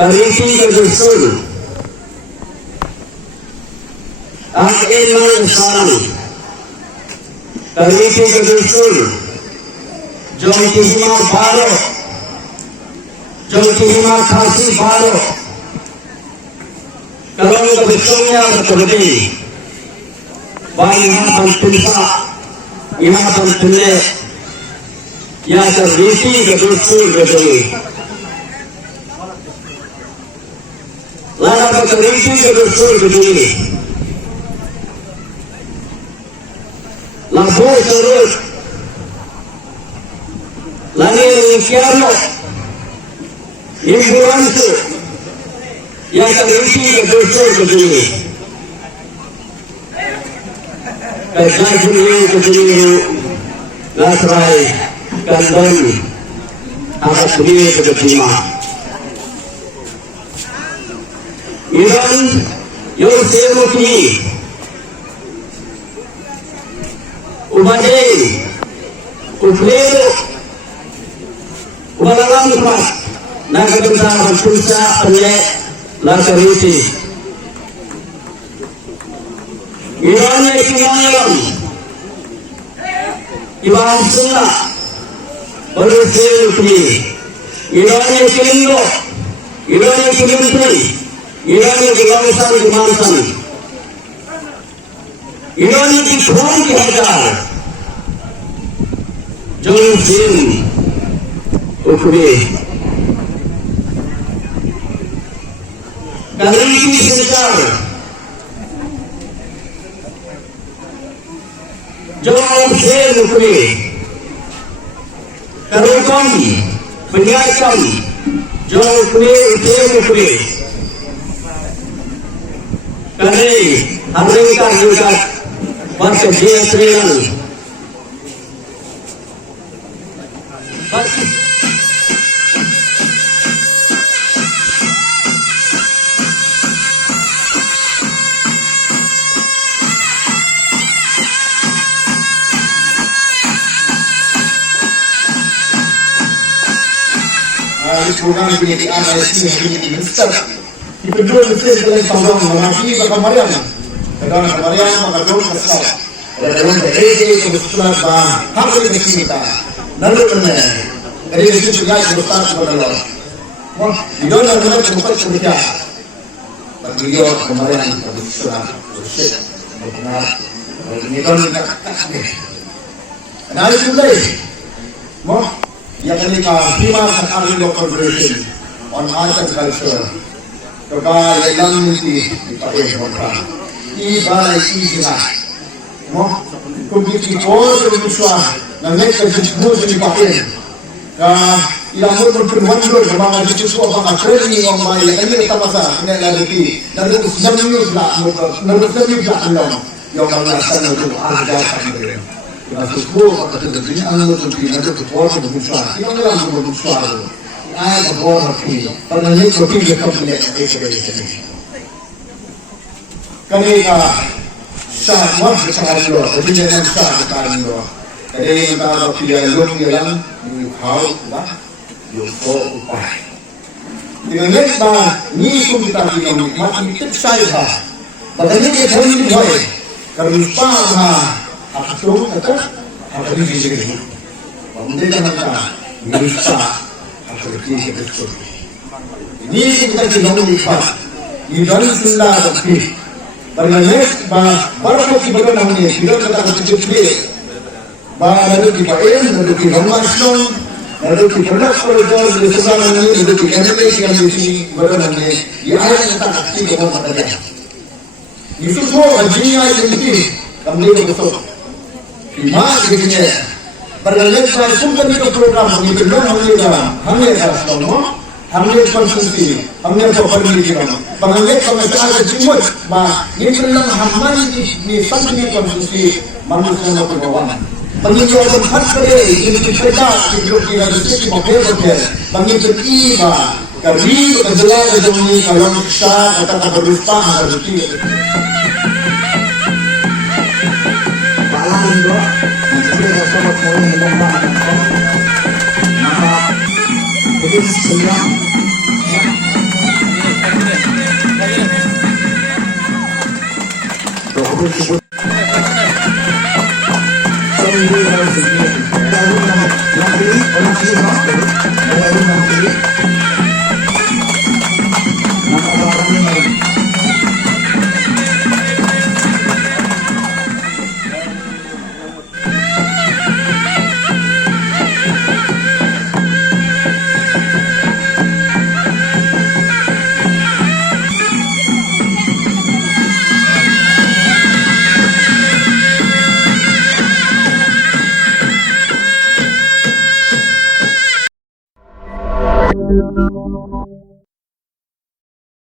Karisi kedusul, iman salam. Karisi kedusul, jom kihima baro, jom kihima khasi baro. Kalau kebetulannya terjadi, bayi bantusa, iman bantunya, ya karisi kedusul kedusul. Lalu karisi kedusul kedusul. Lalu terus, lalu kiamat, imbulan tu, yang karisi kedusul kedusul. Kajian dunia kedusul, lasrai, kandang, atas dunia kedusul. Iran yang semuanya ubadai, ublero, ubalalang pas, nagkatungsa pulsa anye lakariti. Iran yang kimayalam, iban sunna, bersemuanya. Iran yang kelindo, Iran yang kelimpi. Iran yang kelausan kemansan, Iran yang dikhon dihajar, jongsin, ukri, kariki sejar, Jawab saya mukli. Karukan penyaikam. Jawab saya mukli. Kali hari kita juga masa dia serial. Program penyediaan IC yang diminister di penduduk Mesir dalam tahun mengaji bakal Maryam dalam Maryam bakal dulu kesal dalam dari kebetulan bah hampir kita lalu benar dari itu juga kebetulan kepada Allah wah di dalam benar tempat kerja beliau kemarin kebetulan bersih benar ini kan nah itu lagi wah yang ini Hima Sakari Local Corporation on Arts and Culture. Kaya yang nanti dipakai program. Iba iba. Mo, kung kita berusaha, nanti kita dipakai. Ilang mo berwandor mga dito mga training o mga kanya tamasa na lalaki. Nalusunod lang yung mga sanad ng arga sa mga. Nasusuko at ito din ang mga pinagkakatuwa sa mga yung lang mga mga ay magawang hapin pananay ko pinag kabinet ang ito kanina sa mga sa kanilo kasi yan ang sa kanilo kaya yung tawag pinalong yan yung how ba yung po upay tinanong ba ni kung kita pinamit matitip sa'yo ha magaling ito yung buhay karun pa ha Aku kata, apa ini jadi? Benda jangan tak, bisa apa itu betul. Ini kita tidak lihat. Ini dari sunnah tapi, bagaimana para kita namanya tidak kata kecil. Lalu kita lalu kita masuk, lalu kita nak kerja di sana ni, lalu kita MBA yang di sini bagaimana? Ia kata kecil kita kata. Itu semua jinya ini kami betul. Mas begini, berlalu saya sudah di program ini belum hamil semua, hamil konsumsi, hamil properti kita. Berlalu kami ada jumut, bah ini belum hamil di sampai konsumsi manusia nak berbawan. Penjualan harga ini kita hidup di dalam sisi mobil, bagi beriba, kerja kejelas demi kalau sah atau berupa harus di. Mundo nanti bersama mulai mengembangkan maka begitu semua